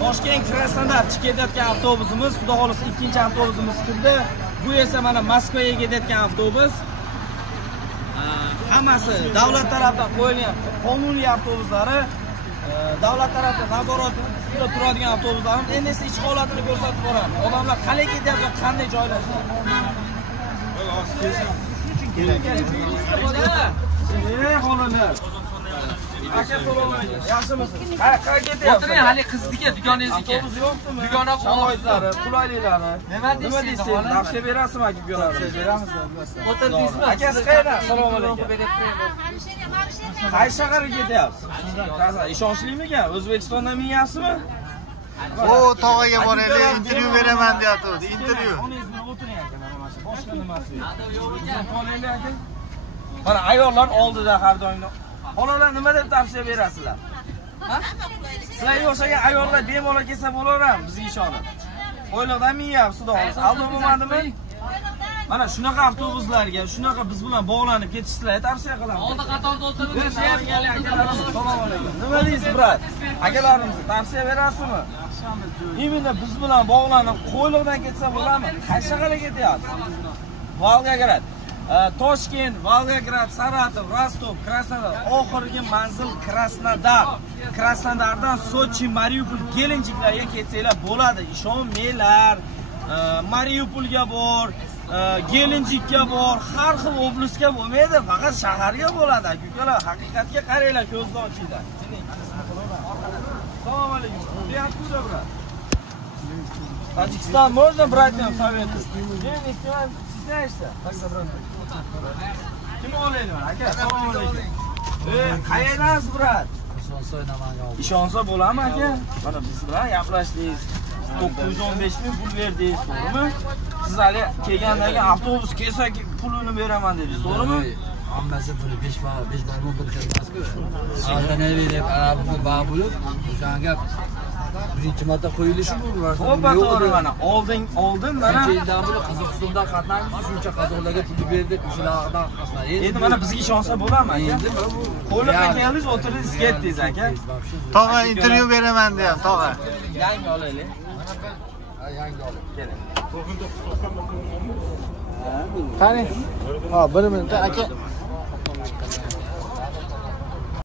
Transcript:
Toshkent Krasnodarga ketayotgan avtobusimiz, xudo xolisa ikkinchi avtobusimiz kirdi. Bu esa mana Moskvaga ketayotgan avtobus. Hammasi davlat tomonidan qo'yilgan qonuniy avtobuslari, davlat tomonidan nazorat qilib turadigan avtobuslar. Endi esa ichki holatini ko'rsatib boramiz. Odamlar qalay ketyapti, qanday joylashgan. Xonimlar. Aka so'rayman. Yaxshimisiz? Qayerga ketyapsiz? O'tiring, hali qizniki do'koningizga. Avtobus yo'qmi? Dugona sharoitlari, qulayliklari. Nima deysiz? Tavsiya berasizmi aka ukalarga? Beramiz. O'tirdingizmi? Akasi qayerda? Assalomu alaykum. Qaysi shaharga ketyapsiz? Ishonchlimikan? O'zbekistondan minyapsizmi? O tog'aga boraylik, intervyu beraman deyapti. Intervyu. Onangizga o'tiring aka, mana shu boshqa nimasi yo'q. Qolaylik aka. Mana ayollar oldida har doim. Bolalar nima deb tavsiya berasizlar? Ha? Sizlarga o'xshagan ayollar bemalol kelsa bo'laveradi, bizga ishonib. Qo'yliqdan minyapsiz, xudo xolisa. Aldamamadimi? Mana shunaqa avtobuslarga, shunaqa biz bilan bog'lanib ketishinglarga tavsiya qilaman. Oldi qatorda o'tirib, Assalomu alaykum. Nima deysiz, brat? Akalarimizga tavsiya berasizmi? Imенно biz bilan bog'lanib, Qo'yliqdan ketsa bo'ladimi? Qaysi shaharga ketyapsiz? Volgograd. Toshkent, Volgograd, Saratov, Rostov, Krasnodar, oxirgi manzil Krasnodar. Krasnodardan Sochi, Mariupol, Gelenjiklarga ketsanglar bo'ladi. Ishonmanglar. Mariupolga bor, Gelenjikka bor, har xil oblastga bo'lmaydi, faqat shaharga bo'ladi. Aka-ukalar, haqiqatga qaranglar, ko'zni ochinglar. Assalomu alaykum. Deyapti-ku, brat. Tojikiston можно брать нам советы? Sizlar Тогда брат. Kim olaydi, aka? Assalomu alaykum. Qayerdansiz, brat? Ishonsa bo'ladimi, aka? Mana biz bilan gaplashdingiz. 915 ming pul verdingiz, to'g'rimi? Siz hali kelgandagi avtobus kelsa pulini beraman dedingiz, to'g'rimi? Hammasi puli 5 barmon bir xilmasku. An'anaviy deb bu bo'lib, o'shanga birinchi marta qo'yilishi bu. To'g'ri, mana oldin mana Qozog'istonda qatnashdik, shuncha qozog'larga pul berdik, o'shalardan qatnaydik. Endi mana bizga ishonsa bo'ladimi, aka? Qo'lga keldingiz, o'tirdingiz, ketdingiz, aka. Tog'a intervyu beraman deyapti, tog'a. Yangi olaylik. Yangi olib. Keling. Qani? Ha, 1 minut aka.